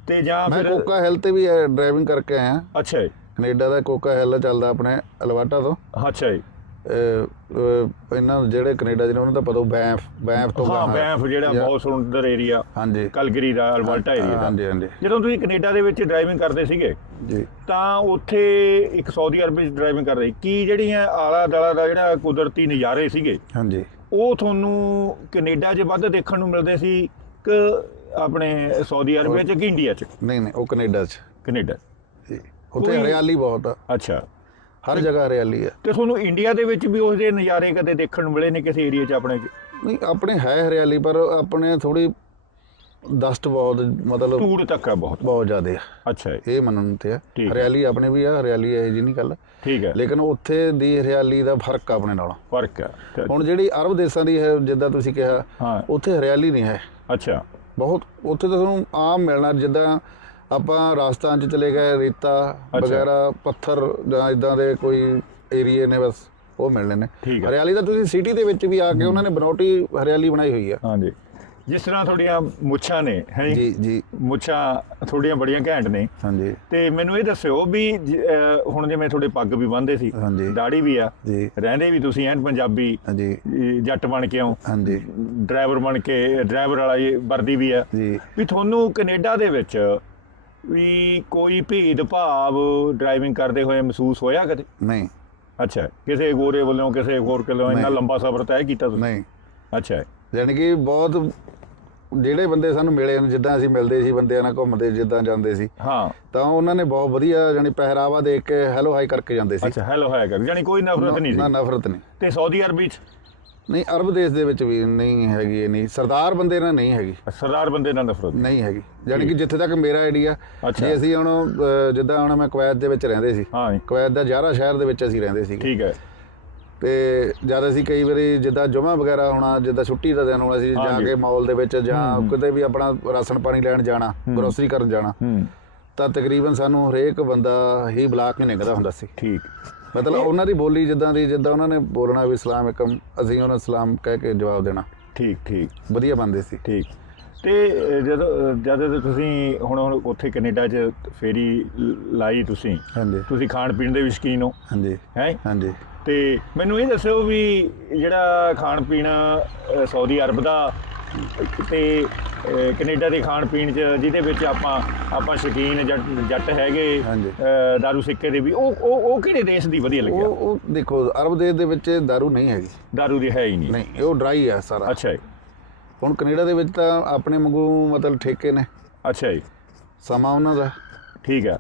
A: ਤੇ ਜਾਂ
B: ਮੈਂ
A: ਫਿਰ
B: ਕੋਕਾ ਹਿੱਲ ਤੇ ਵੀ ਡਰਾਈਵਿੰਗ ਕਰਕੇ ਆਇਆ।
A: ਅੱਛਾ ਜੀ।
B: ਕੈਨੇਡਾ ਦਾ ਕੋਕਾ ਹਿੱਲ ਚੱਲਦਾ ਆਪਣੇ ਅਲਵਾਟਾ ਤੋਂ।
A: ਅੱਛਾ ਜੀ।
B: ਇਹਨਾਂ ਜਿਹੜੇ ਕੈਨੇਡਾ ਦੇ ਨੇ ਉਹਨਾਂ ਦਾ ਪਤਾ ਬੈਂਫ ਬੈਂਫ ਤੋਂ
A: ਹਾਂ। ਬੈਂਫ ਜਿਹੜਾ ਬਹੁਤ ਸੁੰਦਰ ਏਰੀਆ
B: ਹਾਂਜੀ।
A: ਕਲਗਰੀ ਦਾ ਅਲਬਰਟਾ ਏਰੀਆ
B: ਹਾਂਜੀ ਹਾਂਜੀ।
A: ਜਦੋਂ ਤੁਸੀਂ ਕੈਨੇਡਾ ਦੇ ਵਿੱਚ ਡਰਾਈਵਿੰਗ ਕਰਦੇ ਸੀਗੇ
B: ਜੀ।
A: ਤਾਂ ਉੱਥੇ ਇੱਕ ਸਾਊਦੀ ਅਰਬ ਵਿੱਚ ਡਰਾਈਵਿੰਗ ਕਰ ਰਹੀ ਕੀ ਜਿਹੜੀਆਂ ਆਲਾ ਦਾਲਾ ਦਾ ਜਿਹੜਾ ਕੁਦਰਤੀ ਨਜ਼ਾਰੇ ਸੀਗੇ
B: ਹਾਂਜੀ।
A: ਉਹ ਤੁਹਾਨੂੰ ਕੈਨੇਡਾ 'ਚ ਵੱਧ ਦੇਖਣ ਨੂੰ ਮਿਲਦੇ ਸੀ ਕਿ ਆਪਣੇ ਸਾਊਦੀ ਅਰਬ ਵਿੱਚ ਕਿ ਇੰਡੀਆ 'ਚ?
B: ਨਹੀਂ ਨਹੀਂ ਉਹ ਕੈਨੇਡਾ 'ਚ।
A: ਕੈਨੇਡਾ।
B: ਜੀ। ਉੱਥੇ ਹਰਿਆਲੀ ਬਹੁਤ ਆ।
A: ਅੱਛਾ।
B: ਹਰ ਜਗ੍ਹਾ ਹਰਿਆਲੀ ਆ
A: ਤੇ ਤੁਹਾਨੂੰ ਇੰਡੀਆ ਦੇ ਵਿੱਚ ਵੀ ਉਸ ਦੇ ਨਜ਼ਾਰੇ ਕਦੇ ਦੇਖਣ ਨੂੰ ਮਿਲੇ ਨੇ ਕਿਸੇ ਏਰੀਆ 'ਚ ਆਪਣੇ?
B: ਨਹੀਂ ਆਪਣੇ ਹੈ ਹਰਿਆਲੀ ਪਰ ਆਪਣੇ ਥੋੜੀ ਦਸਤ ਬਹੁਤ ਮਤਲਬ
A: ਧੂੜ ਤੱਕ ਆ ਬਹੁਤ।
B: ਬਹੁਤ ਜ਼ਿਆਦਾ
A: ਅੱਛਾ
B: ਇਹ ਮੰਨਣ ਤੇ
A: ਹੈ।
B: ਹਰਿਆਲੀ ਆਪਣੇ ਵੀ ਆ ਹਰਿਆਲੀ ਇਹ ਜੀ ਨਹੀਂ ਗੱਲ।
A: ਠੀਕ ਹੈ।
B: ਲੇਕਿਨ ਉੱਥੇ ਦੀ ਹਰਿਆਲੀ ਦਾ ਫ਼ਰਕ ਆਪਣੇ ਨਾਲੋਂ।
A: ਫ਼ਰਕ ਤੇ-
B: ਹੁਣ ਜਿਹੜੀ ਅਰਬ ਦੇਸ਼ਾਂ ਦੀ ਹੈ ਜਿੱਦਾਂ ਤੁਸੀਂ ਕਿਹਾ
A: ਹਾਂ।
B: ਉੱਥੇ ਹਰਿਆਲੀ ਨਹੀਂ ਹੈ।
A: ਅੱਛਾ।
B: ਬਹੁਤ ਉੱਥੇ ਤਾਂ ਤੁਹਾਨੂੰ ਆਮ ਮਿਲਣਾ ਜਿੱਦਾਂ ਆਪਾਂ ਰਾਜਸਥਾਨ ਚ ਚਲੇ ਗਏ ਰੇਤਾ ਵਗੈਰਾ ਪੱਥਰ ਜਾਂ ਇਦਾਂ ਦੇ ਕੋਈ ਏਰੀਏ ਨੇ ਬਸ ਉਹ ਮਿਲਣੇ ਨੇ। ਹਰਿਆਲੀ ਤਾਂ ਤੁਸੀਂ ਸਿਟੀ ਦੇ ਵਿੱਚ ਵੀ ਆ ਕੇ ਉਹਨਾਂ ਨੇ ਬਨੌਟੀ ਹਰਿਆਲੀ ਬਣਾਈ ਹੋਈ ਆ।
A: ਹਾਂਜੀ। ਜਿਸ ਤਰ੍ਹਾਂ ਤੁਹਾਡੀਆਂ ਮੁੱਛਾਂ ਨੇ ਹੈ
B: ਜੀ ਜੀ।
A: ਮੁੱਛਾਂ ਤੁਹਾਡੀਆਂ ਬੜੀਆਂ ਘੈਂਟ ਨੇ।
B: ਹਾਂਜੀ।
A: ਤੇ ਮੈਨੂੰ ਇਹ ਦੱਸਿਓ ਵੀ ਹੁਣ ਜਿਵੇਂ ਤੁਹਾਡੇ ਪੱਗ ਵੀ ਬੰਨਦੇ ਸੀ ਦਾੜੀ ਵੀ ਆ
B: ਜੀ।
A: ਰਹਿੰਦੇ ਵੀ ਤੁਸੀਂ ਐਨ ਪੰਜਾਬੀ
B: ਹਾਂਜੀ।
A: ਜੱਟ ਬਣ ਕੇ ਆਓ।
B: ਹਾਂਜੀ।
A: ਡਰਾਈਵਰ ਬਣ ਕੇ ਡਰਾਈਵਰ ਵਾਲਾ ਇਹ ਵਰਦੀ ਵੀ ਆ।
B: ਜੀ।
A: ਵੀ ਤੁਹਾਨੂੰ ਕੈਨੇਡਾ ਦੇ ਵਿੱਚ ਵੀ ਕੋਈ ਭੇਦ ਭਾਵ ਡਰਾਈਵਿੰਗ ਕਰਦੇ ਹੋਏ ਮਹਿਸੂਸ ਹੋਇਆ ਕਦੇ?
B: ਨਹੀਂ।
A: ਅੱਛਾ ਕਿਸੇ ਗੋਰੇ ਵੱਲੋਂ ਕਿਸੇ ਹੋਰ ਵੱਲੋਂ ਇੰਨਾ। ਲੰਬਾ ਸਫ਼ਰ ਤੈਅ ਕੀਤਾ ਤੁਸੀਂ?
B: ਨਹੀਂ।
A: ਅੱਛਾ।
B: ਯਾਨੀ ਕਿ ਬਹੁਤ ਜਿਹੜੇ ਬੰਦੇ ਸਾਨੂੰ ਮਿਲੇ ਨੇ ਜਿੱਦਾਂ ਅਸੀਂ ਮਿਲਦੇ ਸੀ ਬੰਦਿਆਂ ਨਾਲ ਘੁੰਮਦੇ ਜਿੱਦਾਂ ਜਾਂਦੇ ਸੀ
A: ਹਾਂ।
B: ਤਾਂ ਉਹਨਾਂ ਨੇ ਬਹੁਤ ਵਧੀਆ ਯਾਨੀ ਪਹਿਰਾਵਾ ਦੇਖ ਕੇ ਹੈਲੋ ਹਾਈ ਕਰਕੇ ਜਾਂਦੇ ਸੀ।
A: ਅੱਛਾ ਹੈਲੋ ਹੈ ਕਰ ਯਾਨੀ ਕੋਈ ਨਫ਼ਰਤ ਨਹੀਂ
B: ਨਾ
A: ਸੀ
B: ਨਫ਼ਰਤ ਨਹੀਂ।
A: ਤੇ ਸਾਊਦੀ ਅਰਬ ਵਿੱਚ
B: ਨਹੀਂ ਅਰਬ ਦੇਸ਼ ਦੇ ਵਿੱਚ ਵੀ ਨਹੀਂ ਹੈਗੀ ਇਹ ਨਹੀਂ ਸਰਦਾਰ ਬੰਦੇ ਨਾਲ ਨਹੀਂ ਹੈਗੀ।
A: ਸਰਦਾਰ ਬੰਦੇ ਨਾਲ ਨਫ਼ਰਤ
B: ਨਹੀਂ। ਹੈਗੀ। ਯਾਨੀ ਕਿ ਜਿੱਥੇ ਤੱਕ ਮੇਰਾ ਆਈਡੀਆ। ਜੇ ਅਸੀਂ ਹੁਣ ਅਹ, ਜਿੱਦਾਂ ਹੁਣ ਮੈਂ ਕੁਵੈਤ ਦੇ ਵਿੱਚ ਰਹਿੰਦੇ ਸੀ।
A: ਹਾਂ ਜੀ,
B: ਕੁਵੈਤ ਦਾ ਜਾਰਾ ਸ਼ਹਿਰ ਦੇ ਵਿੱਚ ਅਸੀਂ ਰਹਿੰਦੇ ਸੀਗੇ।
A: ਠੀਕ ਹੈ।
B: ਤੇ ਜਦ ਅਸੀਂ ਕਈ ਵਾਰੀ ਜਿੱਦਾਂ ਜੁਮਾ ਵਗੈਰਾ ਹੋਣਾ ਜਿੱਦਾਂ ਛੁੱਟੀ ਦਾ ਦਿਨ ਹੋਣਾ ਅਸੀਂ ਜਾ
A: ਹਾਂਜੀ।
B: ਕੇ ਮਾਲ ਦੇ ਵਿੱਚ ਜਾਂ ਕਿਤੇ ਵੀ ਆਪਣਾ ਰਾਸ਼ਨ ਪਾਣੀ ਲੈਣ ਜਾਣਾ ਗਰੋਸਰੀ ਕਰਨ ਜਾਣਾ
A: ਹੂੰ।
B: ਤਾਂ ਤਕਰੀਬਨ ਸਾਨੂੰ ਹਰੇਕ ਬੰਦਾ ਹੀ ਬੁਲਾ ਕੇ ਨਿਕਦਾ ਹੁੰਦਾ ਸੀ।
A: ਠੀਕ।
B: ਮਤਲਬ ਉਹਨਾਂ ਦੀ ਬੋਲੀ ਜਿੱਦਾਂ ਦੀ ਜਿੱਦਾਂ ਉਹਨਾਂ ਨੇ ਬੋਲਣਾ ਵੀ ਇਸਲਾਮਿਕਮ ਅਸੀਂ ਉਹਨਾਂ ਨੂੰ ਸਲਾਮ ਕਹਿ ਕੇ ਜਵਾਬ ਦੇਣਾ।
A: ਠੀਕ ਠੀਕ।
B: ਵਧੀਆ ਬੰਦੇ ਸੀ।
A: ਠੀਕ। ਤੇ ਜਦੋਂ ਜਦ ਤੁਸੀਂ ਹੁਣ ਹੁਣ ਉੱਥੇ ਕੈਨੇਡਾ 'ਚ ਫੇਰੀ ਲਾਈ ਤੁਸੀਂ
B: ਹਾਂਜੀ।
A: ਤੁਸੀਂ ਖਾਣ ਪੀਣ ਦੇ ਵੀ ਸ਼ੌਕੀਨ ਹੋ।
B: ਹਾਂਜੀ।
A: ਹੈ?
B: ਹਾਂਜੀ।
A: ਤੇ ਮੈਨੂੰ ਇਹ ਦੱਸਿਓ ਵੀ ਜਿਹੜਾ ਖਾਣ ਪੀਣ ਸਾਊਦੀ ਅਰਬ ਦਾ ਤੇ ਕੈਨੇਡਾ ਦੇ ਖਾਣ ਪੀਣ 'ਚ ਜਿਹਦੇ ਵਿੱਚ ਆਪਾਂ ਆਪਾਂ ਸ਼ੌਕੀਨ ਜੱਟ ਹੈਗੇ ਦਾਰੂ ਸਿੱਕੇ ਦੇ ਵੀ ਉਹ ਉਹ ਉਹ ਕਿਹੜੇ ਦੇਸ਼ ਦੀ ਵਧੀਆ ਲੱਗਿਆ?
B: ਉਹ ਦੇਖੋ ਅਰਬ ਦੇਸ਼ ਦੇ ਵਿੱਚ ਦਾਰੂ ਨਹੀਂ ਹੈਗੀ।
A: ਦਾਰੂ ਦੀ ਹੈ ਹੀ ਨਹੀਂ।
B: ਨਹੀਂ ਉਹ ਡਰਾਈ ਆ ਸਾਰਾ।
A: ਅੱਛਾ ਜੀ।
B: ਹੁਣ ਕੈਨੇਡਾ ਦੇ ਵਿੱਚ ਤਾਂ ਆਪਣੇ ਵਾਂਗੂ ਮਤਲਬ ਠੇਕੇ ਨੇ।
A: ਅੱਛਾ ਜੀ।
B: ਸਮਾਂ ਉਹਨਾਂ ਦਾ।
A: ਠੀਕ ਹੈ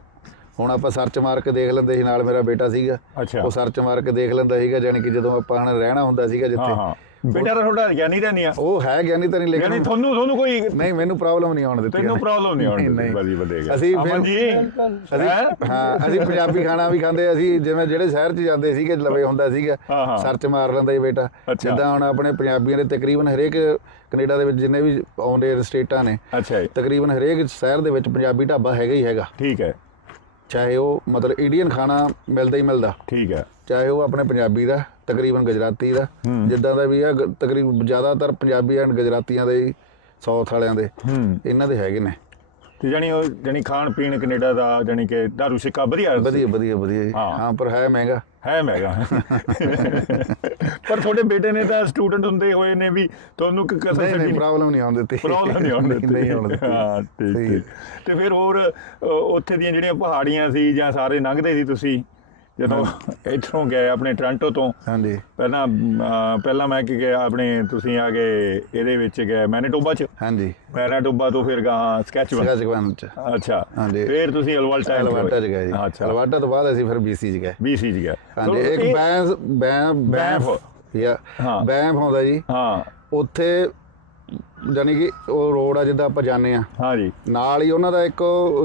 B: ਹੁਣ ਆਪਾਂ ਸਰਚ ਮਾਰ ਕੇ ਦੇਖ ਲੈਂਦੇ ਸੀ ਨਾਲ ਮੇਰਾ ਬੇਟਾ ਸੀਗਾ। ਉਹ ਸਰਚ ਮਾਰ ਕੇ ਦੇਖ ਲੈਂਦਾ ਸੀਗਾ ਜਾਨੀ ਕਿ ਜਦੋਂ ਆਪਾਂ ਹੁਣ ਰਹਿਣਾ ਹੁੰਦਾ ਸੀਗਾ
A: ਹਾਂ
B: ਜਿੱਥੇ
A: ਹਾਂ। ਬੇਟਾ ਤਾਂ ਤੁਹਾਡਾ ਗਿਆਨੀ ਤਾਂ ਨਹੀਂ ਆ
B: ਉਹ ਹੈ ਗਿਆਨੀ ਤਾਂ ਨਹੀਂ ਲੇਕਿਨ
A: ਤੁਹਾਨੂੰ ਤੁਹਾਨੂੰ ਕੋਈ
B: ਨਹੀਂ ਮੈਨੂੰ ਪ੍ਰੋਬਲਮ ਨਹੀਂ ਆਉਣ ਦਿੱਤੀ
A: ਤੈਨੂੰ। ਪ੍ਰੋਬਲਮ ਨਹੀਂ ਆਉਣੀ
B: ਨਹੀਂ।
A: ਬੜੀ ਵਧੀਆ
B: ਅਸੀਂ ਫਿਰ-
A: ਜੀ
B: ਅਸੀਂ
A: ਹੈਂ?
B: ਅਸੀਂ ਪੰਜਾਬੀ ਖਾਣਾ ਵੀ ਖਾਂਦੇ ਅਸੀਂ ਜਿਵੇਂ ਜਿਹੜੇ ਸ਼ਹਿਰ 'ਚ ਜਾਂਦੇ ਸੀਗੇ ਲਵੇ ਹੁੰਦਾ ਸੀਗਾ। ਸਰਚ ਮਾਰ ਲੈਂਦਾ ਸੀ ਬੇਟਾ। ਜਿੱਦਾਂ ਹੁਣ ਆਪਣੇ ਪੰਜਾਬੀਆਂ ਦੇ ਤਕਰੀਬਨ ਹਰੇਕ ਕੈਨੇਡਾ ਦੇ ਵਿੱਚ ਜਿੰਨੇ ਵੀ ਆਉਂਦੇ ਸਟੇਟਾਂ ਨੇ
A: ਅੱਛਾ ਜੀ
B: ਤਕਰੀਬਨ ਹਰੇਕ ਸ਼ਹਿਰ ਦੇ ਵਿੱਚ ਪੰਜਾਬੀ ਢਾਬਾ ਹੈਗਾ ਹੀ ਹੈਗਾ
A: ਠੀਕ ਹੈ
B: ਚਾਹੇ ਉਹ ਮਤਲਬ ਇੰਡੀਅਨ ਖਾਣਾ ਮਿਲਦਾ ਹੀ ਮਿਲਦਾ।
A: ਠੀਕ ਹੈ।
B: ਚਾਹੇ ਉਹ ਆਪਣੇ ਪੰਜਾਬੀ ਦਾ ਤਕਰੀਬਨ ਗੁਜਰਾਤੀ ਦਾ। ਜਿੱਦਾਂ ਦਾ ਵੀ ਆ ਤਕਰੀਬਨ ਜ਼ਿਆਦਾਤਰ ਪੰਜਾਬੀ ਐਂਡ ਗੁਜਰਾਤੀਆਂ ਦੇ ਸਾਊਥ ਵਾਲਿਆਂ ਦੇ। ਇਹਨਾਂ ਦੇ ਹੈਗੇ ਨੇ।
A: ਤੇ ਜਾਨੀ ਉਹ ਜਾਨੀ ਖਾਣ ਪੀਣ ਕੈਨੇਡਾ ਦਾ ਜਾਨੀ ਕਿ ਦਾਰੂ ਸਿੱਕਾ ਵਧੀਆ
B: ਵਧੀਆ ਵਧੀਆ ਵਧੀਆ ਜੀ।
A: ਹਾਂ।
B: ਪਰ ਹੈ ਮਹਿੰਗਾ।
A: ਹੈ ਮਹਿੰਗਾ। ਪਰ ਤੁਹਾਡੇ ਬੇਟੇ ਨੇ ਤਾਂ ਸਟੂਡੈਂਟ ਹੁੰਦੇ ਹੋਏ ਨੇ ਵੀ ਤੁਹਾਨੂੰ ਕਿ ਕਸਰ
B: ਨਹੀਂ ਨਹੀਂ ਪ੍ਰੋਬਲਮ ਨਹੀਂ ਆਉਣ ਦਿੱਤੀ।
A: ਪ੍ਰੋਬਲਮ ਨਹੀਂ ਆਉਣ ਦਿੱਤੀ
B: ਨਹੀਂ ਆਉਣ ਦਿੱਤੀ।
A: ਹਾਂ ਠੀਕ ਤੇ ਫਿਰ ਹੋਰ ਉੱਥੇ ਦੀਆਂ ਜਿਹੜੀਆਂ ਪਹਾੜੀਆਂ ਸੀ ਜਾਂ ਸਾਰੇ ਲੰਘਦੇ ਸੀ ਤੁਸੀਂ? ਜਦੋਂ ਇੱਥੋਂ ਗਏ ਆਪਣੇ ਟੋਰਾਂਟੋ ਤੋਂ
B: ਹਾਂਜੀ।
A: ਪਹਿਲਾਂ ਪਹਿਲਾਂ ਮੈਂ ਕਿ ਗਿਆ ਆਪਣੇ ਤੁਸੀਂ ਆ ਗਏ ਇਹਦੇ ਵਿੱਚ ਗਏ ਮੈਨੀਟੋਬਾ ਚ?
B: ਹਾਂਜੀ।
A: ਮੈਨੀਟੋਬਾ ਤੋਂ ਫਿਰ ਗਾਂ ਸਕੈਚਵਨ
B: ਸਿਗਾ ਜਗਵਾਨ ਚ।
A: ਅੱਛਾ।
B: ਹਾਂਜੀ।
A: ਫਿਰ ਤੁਸੀਂ ਅਲਵਲਟਾ
B: ਅਲਵਾਟਾ ਚ ਗਏ ਜੀ।
A: ਅੱਛਾ।
B: ਅਲਵਾਟਾ ਤੋਂ ਬਾਅਦ ਅਸੀਂ ਫਿਰ ਬੀਸੀ ਚ ਗਏ।
A: BC ਚ ਗਏ।
B: ਹਾਂਜੀ ਇੱਕ ਬੈਂਸ ਬੈਂ
A: ਬੈਂਫ।
B: ਯਾ
A: ਹਾਂ।
B: ਬੈਂਫ ਆਉਂਦਾ ਜੀ।
A: ਹਾਂ।
B: ਉੱਥੇ ਜਾਨੀ ਕਿ ਉਹ ਰੋਡ ਆ ਜਿੱਦਾਂ ਆਪਾਂ ਜਾਂਦੇ ਆ।
A: ਹਾਂ ਜੀ।
B: ਨਾਲ ਹੀ ਉਹਨਾਂ ਦਾ ਇੱਕ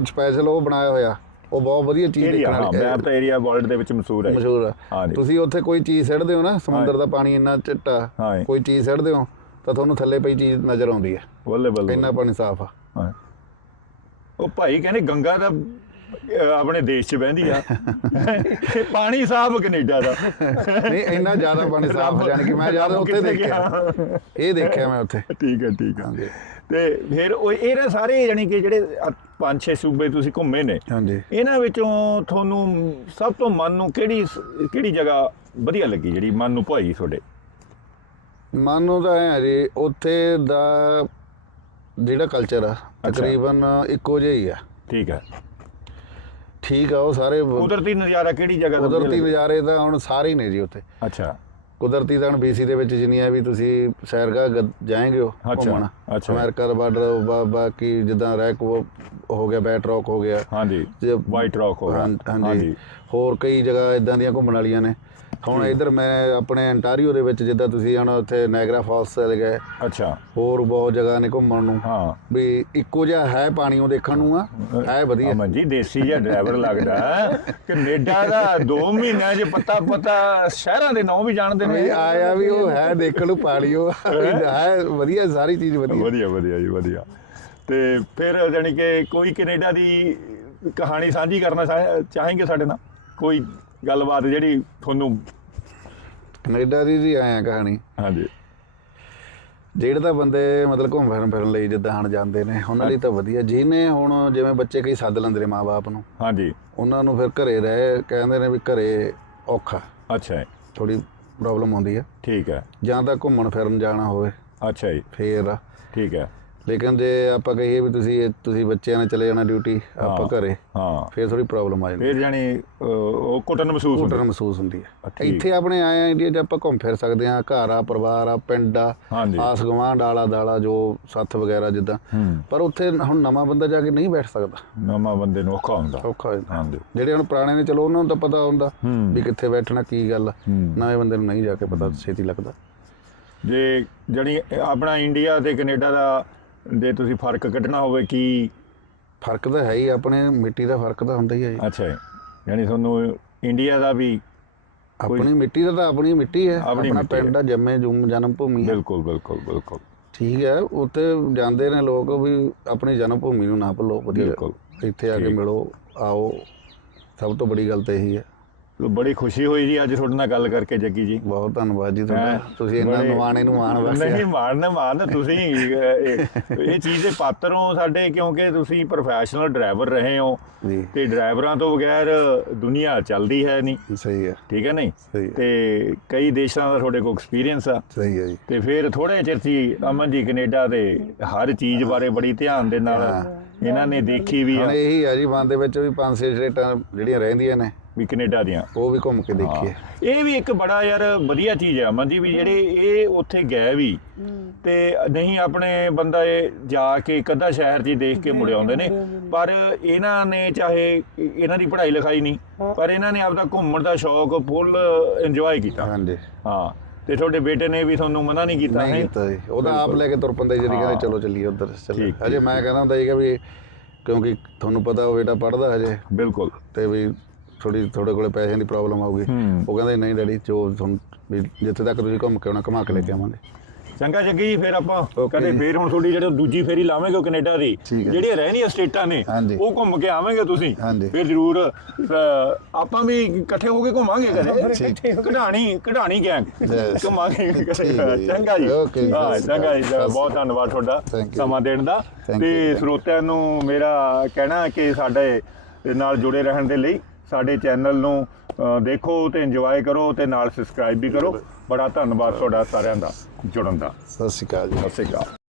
B: ਸਪੈਸ਼ਲ ਉਹ ਬਣਾਇਆ ਹੋਇਆ। ਉਹ ਬਹੁਤ ਵਧੀਆ ਚੀਜ਼ ਦੇਖਣ
A: ਹਾਂ
B: ਵਾਲੀ
A: ਮੈਪ ਤਾਂ ਏਰੀਆ ਵਰਲਡ ਦੇ ਵਿੱਚ ਮਸ਼ਹੂਰ ਹੈ
B: ਮਸ਼ਹੂਰ
A: ਹਾਂ।
B: ਤੁਸੀਂ ਉੱਥੇ ਕੋਈ ਚੀਜ਼ ਸਿੱਟਦੇ ਹੋ ਨਾ ਸਮੁੰਦਰ ਦਾ ਪਾਣੀ ਇੰਨਾ ਚਿੱਟਾ। ਕੋਈ ਚੀਜ਼ ਸਿੱਟਦੇ ਹੋ ਤਾਂ ਤੁਹਾਨੂੰ ਥੱਲੇ ਪਈ ਚੀਜ਼ ਨਜ਼ਰ ਆਉਂਦੀ ਹੈ।
A: ਬੱਲੇ ਬੱਲੇ।
B: ਇੰਨਾ ਪਾਣੀ ਸਾਫ਼ ਆ।
A: ਉਹ ਭਾਈ ਕਹਿੰਦੇ ਗੰਗਾ ਦਾ ਆਪਣੇ ਦੇਸ਼ 'ਚ ਵਹਿੰਦੀ ਆ। ਤੇ ਪਾਣੀ ਸਾਫ਼ ਕੈਨੇਡਾ ਦਾ।
B: ਨਹੀਂ ਇੰਨਾ ਜ਼ਿਆਦਾ ਪਾਣੀ ਸਾਫ਼ ਆ ਜਾਣੀ ਕਿ ਮੈਂ ਜ਼ਿਆਦਾ ਉੱਥੇ ਦੇਖਿਆ? ਇਹ ਦੇਖਿਆ ਮੈਂ ਉੱਥੇ।
A: ਠੀਕ ਹੈ ਠੀਕ ਹੈ। ਤੇ ਫਿਰ ਉਹ ਇਹਦੇ ਸਾਰੇ ਯਾਨੀ ਕਿ ਜਿਹੜੇ ਪੰਜ ਛੇ ਸੂਬੇ ਤੁਸੀਂ ਘੁੰਮੇ ਨੇ
B: ਹਾਂਜੀ।
A: ਇਹਨਾਂ ਵਿੱਚੋਂ ਤੁਹਾਨੂੰ ਸਭ ਤੋਂ ਮਨ ਨੂੰ ਕਿਹੜੀ ਕਿਹੜੀ ਜਗ੍ਹਾ ਵਧੀਆ ਲੱਗੀ ਜਿਹੜੀ ਮਨ ਨੂੰ ਭਾਈ ਤੁਹਾਡੇ?
B: ਮਨ ਨੂੰ ਤਾਂ ਐ ਜੀ ਉੱਥੇ ਦਾ ਜਿਹੜਾ ਕਲਚਰ ਆ ਤਕਰੀਬਨ ਇੱਕੋ ਜਿਹਾ ਹੀ ਆ।
A: ਠੀਕ ਹੈ
B: ਠੀਕ ਆ ਉਹ ਸਾਰੇ
A: ਕੁਦਰਤੀ ਨਜ਼ਾਰਾ ਕਿਹੜੀ ਜਗ੍ਹਾ ਦਾ
B: ਕੁਦਰਤੀ? ਨਜ਼ਾਰੇ ਤਾਂ ਹੁਣ ਸਾਰੇ ਹੀ ਨੇ ਜੀ ਉੱਥੇ।
A: ਅੱਛਾ।
B: ਕੁਦਰਤੀ ਤਾਂ BC ਦੇ ਵਿੱਚ ਜਿੰਨੀਆਂ ਵੀ ਤੁਸੀਂ ਸੈਰਗਾ ਜਾਏਂਗੇ ਹੋ ਘੁੰਮਣ। ਅਮਰੀਕਾ ਦਾ ਬਾਰਡਰ ਬਾਕੀ ਜਿੱਦਾਂ ਰੈਕ ਹੋ ਗਿਆ ਬੈਟ ਰੌਕ ਹੋ ਗਿਆ।
A: ਹਾਂਜੀ ਵਾਈਟ ਰੌਕ ਹੋ ਗਿਆ।
B: ਹਾਂਜੀ। ਹੋਰ ਕਈ ਜਗ੍ਹਾ ਇਦਾਂ ਦੀਆਂ ਘੁੰਮਣ ਵਾਲੀਆਂ ਨੇ। ਹੁਣ ਇਧਰ ਮੈਂ ਆਪਣੇ ਅੰਟਾਰੀਓ ਦੇ ਵਿੱਚ ਜਿੱਦਾਂ ਤੁਸੀਂ ਹੁਣ ਉੱਥੇ ਨਾਇਗਰਾ ਫਾਲਸ ਚਲੇ ਗਏ
A: ਅੱਛਾ।
B: ਹੋਰ ਬਹੁਤ ਜਗ੍ਹਾ ਨੇ ਘੁੰਮਣ ਨੂੰ।
A: ਹਾਂ।
B: ਵੀ ਇੱਕੋ ਜਿਹਾ ਹੈ ਪਾਣੀ ਉਹ ਦੇਖਣ ਨੂੰ ਆ। ਹੈ ਵਧੀਆ।
A: ਅਮਨ ਜੀ ਦੇਸੀ ਜਿਹਾ ਡਰਾਈਵਰ ਲੱਗਦਾ। ਕੈਨੇਡਾ ਦਾ 2 ਮਹੀਨਿਆਂ 'ਚ ਪਤਾ ਪਤਾ ਸ਼ਹਿਰਾਂ ਦੇ ਨਾਂ ਵੀ ਜਾਣਦੇ ਨੇ।
B: ਆਇਆ ਵੀ ਉਹ ਹੈ ਦੇਖਣ ਨੂੰ ਪਾਣੀ ਉਹ। ਹੈ? ਵਧੀਆ ਸਾਰੀ ਚੀਜ਼ ਵਧੀਆ।
A: ਵਧੀਆ ਵਧੀਆ ਜੀ ਵਧੀਆ। ਤੇ ਫਿਰ ਜਾਨੀ ਕਿ ਕੋਈ ਕੈਨੇਡਾ ਦੀ ਕਹਾਣੀ ਸਾਂਝੀ ਕਰਨਾ ਚਾਹ- ਚਾहेंगे ਸਾਡੇ ਨਾਲ? ਕੋਈ ਗੱਲਬਾਤ ਜਿਹੜੀ ਤੁਹਾਨੂੰ
B: ਕੈਨੇਡਾ ਦੀ ਜੀ ਆਇਆ ਕਹਾਣੀ।
A: ਹਾਂਜੀ।
B: ਜਿਹੜੇ ਤਾਂ ਬੰਦੇ ਮਤਲਬ ਘੁੰਮ ਫਿਰਨ ਫਿਰਨ ਲਈ ਜਿੱਦਾਂ ਹੁਣ ਜਾਂਦੇ ਨੇ ਉਹਨਾਂ ਲਈ ਤਾਂ ਵਧੀਆ। ਜਿਹਨੇ ਹੁਣ ਜਿਵੇਂ ਬੱਚੇ ਕਈ ਸੱਦ ਲੈਂਦੇ ਨੇ ਮਾਪੇ ਨੂੰ
A: ਹਾਂਜੀ।
B: ਉਹਨਾਂ ਨੂੰ ਫਿਰ ਘਰੇ ਰਹਿ ਕਹਿੰਦੇ ਨੇ ਵੀ ਘਰੇ ਔਖਾ।
A: ਅੱਛਾ ਜੀ।
B: ਥੋੜੀ ਪ੍ਰੋਬਲਮ ਆਉਂਦੀ ਹੈ
A: ਠੀਕ ਹੈ।
B: ਜਾਂ ਤਾਂ ਘੁੰਮਣ ਫਿਰਨ ਜਾਣਾ ਹੋਵੇ।
A: ਅੱਛਾ ਜੀ।
B: ਫੇਰ।
A: ਠੀਕ ਹੈ।
B: ਲੇਕਿਨ ਜੇ ਆਪਾਂ ਕਹੀਏ ਵੀ ਤੁਸੀਂ ਤੁਸੀਂ ਬੱਚਿਆਂ ਨਾਲ ਚਲੇ ਜਾਣਾ ਡਿਊਟੀ ਆਪਾਂ। ਘਰੇ
A: ਹਾਂ।
B: ਫੇਰ ਥੋੜੀ ਪ੍ਰੋਬਲਮ ਆ ਜਾਂਦੀ
A: ਫਿਰ ਜਾਨੀ ਉਹ ਕੁੱਟਣ ਮਹਿਸੂਸ ਹੁੰਦਾ
B: ਮਹਿਸੂਸ ਹੁੰਦੀ ਹੈ। ਇੱਥੇ ਆਪਣੇ ਆਏ ਆ ਇੰਡੀਆ 'ਚ ਆਪਾਂ ਘੁੰਮ ਫਿਰ ਸਕਦੇ ਆ ਘਰ ਆ ਪਰਿਵਾਰ ਆ ਪਿੰਡ ਆ ਆਸ ਗਵਾਂਢ ਆਲਾ ਦਾਲਾ ਜੋ ਸੱਥ ਵਗੈਰਾ ਜਿੱਦਾਂ। ਪਰ ਉੱਥੇ ਹੁਣ ਨਵਾਂ ਬੰਦਾ ਜਾ ਕੇ ਨਹੀਂ ਬੈਠ ਸਕਦਾ।
A: ਨਵਾਂ ਬੰਦੇ ਨੂੰ ਔਖਾ ਹੁੰਦਾ।
B: ਔਖਾ ਹੋ ਜਾਂਦਾ
A: ਹਾਂਜੀ।
B: ਜਿਹੜੇ ਹੁਣ ਪੁਰਾਣੇ ਨੇ ਚਲੋ ਉਹਨਾਂ ਨੂੰ ਤਾਂ ਪਤਾ ਹੁੰਦਾ ਵੀ ਕਿੱਥੇ ਬੈਠਣਾ ਕੀ ਗੱਲ। ਨਵੇਂ ਬੰਦੇ ਨੂੰ ਨਹੀਂ ਜਾ ਕੇ ਪਤਾ ਛੇਤੀ ਲੱਗਦਾ।
A: ਜੇ ਜਣੀ ਆਪਣਾ ਇੰਡੀਆ ਤੇ ਕੈਨੇਡਾ ਦਾ ਜੇ ਤੁਸੀਂ ਫ਼ਰਕ ਕੱਢਣਾ ਹੋਵੇ ਕੀ?
B: ਫ਼ਰਕ ਤਾਂ ਹੈ ਹੀ ਆਪਣੇ ਮਿੱਟੀ ਦਾ ਫ਼ਰਕ ਤਾਂ ਹੁੰਦਾ ਹੀ ਹੈ ਜੀ।
A: ਅੱਛਾ ਜੀ। ਯਾਨੀ ਤੁਹਾਨੂੰ ਇੰਡੀਆ ਦਾ ਵੀ
B: ਆਪਣੀ ਮਿੱਟੀ ਦਾ ਤਾਂ ਆਪਣੀ ਮਿੱਟੀ ਹੈ
A: ਆਪਣੀ।
B: ਪਿੰਡ ਜੰਮੇ ਜੁਮ ਜਨਮ ਭੂਮੀ ਹੈ।
A: ਬਿਲਕੁਲ ਬਿਲਕੁਲ ਬਿਲਕੁਲ।
B: ਠੀਕ ਹੈ ਉੱਥੇ ਜਾਂਦੇ ਨੇ ਲੋਕ ਵੀ ਆਪਣੀ ਜਨਮ ਭੂਮੀ ਨੂੰ ਨਾ ਭੁੱਲੋ ਵਧੀਆ।
A: ਬਿਲਕੁਲ।
B: ਇੱਥੇ ਆ ਕੇ। ਮਿਲੋ ਆਓ। ਸਭ ਤੋਂ ਬੜੀ ਗੱਲ ਤਾਂ ਇਹੀ ਹੈ।
A: ਬੜੀ ਖੁਸ਼ੀ ਹੋਈ ਜੀ ਅੱਜ ਤੁਹਾਡੇ ਨਾਲ ਗੱਲ ਕਰਕੇ ਜੱਗੀ ਜੀ।
B: ਬਹੁਤ ਧੰਨਵਾਦ ਜੀ ਤੁਹਾਡਾ? ਤੁਸੀਂ ਇੰਨਾ ਨਵਾਣੇ ਨੂੰ ਮਾਣ ਵਾਸਤੇ
A: ਨਹੀਂ ਮਾਰਨ ਮਾਰਨ ਤੁਸੀਂ ਇਹ ਚੀਜ਼ ਦੇ ਪਾਤਰ ਹੋ ਸਾਡੇ ਕਿਉਂਕਿ ਤੁਸੀਂ ਪ੍ਰੋਫੈਸ਼ਨਲ ਡਰਾਈਵਰ ਰਹੇ ਹੋ। ਤੇ ਡਰਾਈਵਰਾਂ ਤੋਂ ਬਗੈਰ ਦੁਨੀਆ ਚੱਲਦੀ ਹੈ ਨਹੀਂ।
B: ਸਹੀ ਹੈ।
A: ਠੀਕ ਹੈ ਨਹੀਂ? ਤੇ ਕਈ ਦੇਸ਼ਾਂ ਦਾ ਤੁਹਾਡੇ ਕੋਲ ਐਕਸਪੀਰੀਅੰਸ ਆ।
B: ਸਹੀ ਹੈ ਜੀ।
A: ਤੇ ਫਿਰ ਥੋੜੇ ਚਿਰ ਸੀ ਅਮਨ ਜੀ ਕੈਨੇਡਾ ਦੇ ਹਰ ਚੀਜ਼ ਬਾਰੇ ਬੜੀ ਧਿਆਨ ਦੇ ਨਾਲ ਇਹਨਾਂ ਨੇ ਦੇਖੀ ਵੀ ਆ।
B: ਇਹੀ ਆ ਜੀ ਮਨ ਦੇ ਵਿੱਚ ਵੀ ਪੰਜ ਛੇ ਸਟੇਟਾਂ ਜਿਹੜੀਆਂ ਰਹਿੰਦੀਆਂ ਨੇ।
A: ਵੀ ਕੈਨੇਡਾ ਦੀਆਂ।
B: ਉਹ ਵੀ ਘੁੰਮ ਕੇ ਦੇਖੀਏ।
A: ਇਹ ਵੀ ਇੱਕ ਬੜਾ ਯਾਰ ਵਧੀਆ ਚੀਜ਼ ਅਮਨ ਜੀ ਵੀ ਜਿਹੜੇ ਇਹ ਉੱਥੇ ਗਏ ਵੀ ਤੇ ਨਹੀਂ ਆਪਣੇ ਬੰਦਾ ਇਹ ਜਾ ਕੇ ਇੱਕ ਅੱਧਾ ਸ਼ਹਿਰ 'ਚ ਹੀ ਦੇਖ ਕੇ ਮੁੜ ਆਉਂਦੇ ਨੇ ਪਰ ਇਹਨਾਂ ਨੇ ਚਾਹੇ ਇਹਨਾਂ ਦੀ ਪੜ੍ਹਾਈ ਲਿਖਾਈ ਨਹੀਂ ਪਰ ਇਹਨਾਂ ਨੇ ਆਪਦਾ ਘੁੰਮਣ ਦਾ ਸ਼ੌਕ ਫੁੱਲ ਇੰਜੋਏ ਕੀਤਾ।
B: ਹਾਂਜੀ।
A: ਹਾਂ। ਤੇ ਤੁਹਾਡੇ ਬੇਟੇ ਨੇ ਵੀ ਤੁਹਾਨੂੰ ਮਨਾ ਨਹੀਂ ਕੀਤਾ
B: ਨਹੀਂ
A: ਹੈ?
B: ਕੀਤਾ ਜੀ। ਉਹਦਾ ਆਪ ਲੈ ਕੇ ਤੁਰ ਪੰਦਾ ਜਿਹੜੀ ਕਹਿੰਦੇ। ਚਲੋ ਚੱਲੀਏ ਉਧਰ ਚੱਲੇ
A: ਠੀਕ,
B: ਅਜੇ ਮੈਂ ਕਹਿੰਦਾ ਹੁੰਦਾ ਸੀਗਾ ਵੀ ਕਿਉਂਕਿ ਤੁਹਾਨੂੰ ਪਤਾ ਉਹ ਬੇਟਾ ਪੜਦਾ ਹਜੇ।
A: ਬਿਲਕੁਲ।
B: ਤੇ ਵੀ ਥੋੜੀ ਤੁਹਾਡੇ ਕੋਲੇ ਪੈਸਿਆਂ ਦੀ ਪ੍ਰੋਬਲਮ ਆਊਗੀ।
A: ਹੂੰ।
B: ਉਹ ਕਹਿੰਦੇ ਨਹੀਂ ਡੈਡੀ ਜੋ ਤੁਹਾਨੂੰ ਵੀ ਜਿੱਥੇ ਤੱਕ ਤੁਸੀਂ ਘੁੰਮ ਕੇ ਆਉਣਾ ਘੁਮਾ ਕੇ ਲੈ ਕੇ ਆਵਾਂਗੇ।
A: ਚੰਗਾ ਜੱਗੀ ਜੀ, ਫਿਰ ਆਪਾਂ
B: Okay
A: ਕਦੇ
B: ਜੀ।
A: ਫੇਰ ਹੁਣ ਤੁਹਾਡੀ ਜਿਹੜੀ ਦੂਜੀ ਫੇਰੀ ਲਾਵਾਂਗੇ ਉਹ ਕੈਨੇਡਾ ਦੀ
B: ਠੀਕ ਹੈ।
A: ਜਿਹੜੀਆਂ ਰਹਿਣੀਆਂ ਸਟੇਟਾਂ ਨੇ
B: ਹਾਂਜੀ।
A: ਉਹ ਘੁੰਮ ਕੇ ਆਵਾਂਗੇ ਤੁਸੀਂ
B: ਹਾਂਜੀ।
A: ਫਿਰ ਜ਼ਰੂਰ ਅ, ਆਪਾਂ ਵੀ ਇਕੱਠੇ ਹੋ ਕੇ ਘੁੰਮਾਂਗੇ ਕਦੇ ਕਢਾਣੀ ਕਢਾਣੀ ਗੈਂਗ
B: Yes।
A: ਘੁੰਮਾਂਗੇ ਕਦੇ
B: ਠੀਕ ਹੈ ਜੀ।
A: ਚੰਗਾ ਜੀ
B: Okay ਜੀ,
A: ਹਾਂ
B: ਸਤਿ ਸ਼੍ਰੀ
A: ਚੰਗਾ ਜੀ
B: ਅਕਾਲ।
A: ਬਹੁਤ ਧੰਨਵਾਦ ਤੁਹਾਡਾ
B: Thank you।
A: ਸਮਾਂ ਦੇਣ ਦਾ
B: Thank
A: ਤੇ। ਸਰੋਤਿਆਂ ਨੂੰ ਮੇਰਾ ਕਹਿਣਾ ਕਿ ਸਾਡੇ ਨਾਲ ਜੁੜੇ ਰਹਿਣ ਦੇ ਲਈ ਸਾਡੇ ਚੈਨਲ ਨੂੰ ਅ, ਦੇਖੋ ਤੇ ਇੰਜੋਏ ਕਰੋ ਤੇ ਨਾਲ ਸਬਸਕ੍ਰਾਈਬ ਵੀ ਕਰੋ ਬੜਾ ਧੰਨਵਾਦ ਤੁਹਾਡਾ ਸਾਰਿਆਂ ਦਾ ਜੁੜਨ ਦਾ।
B: ਸਤਿ ਸ਼੍ਰੀ ਅਕਾਲ ਜੀ।
A: ਸਤਿ ਸ਼੍ਰੀ ਅਕਾਲ।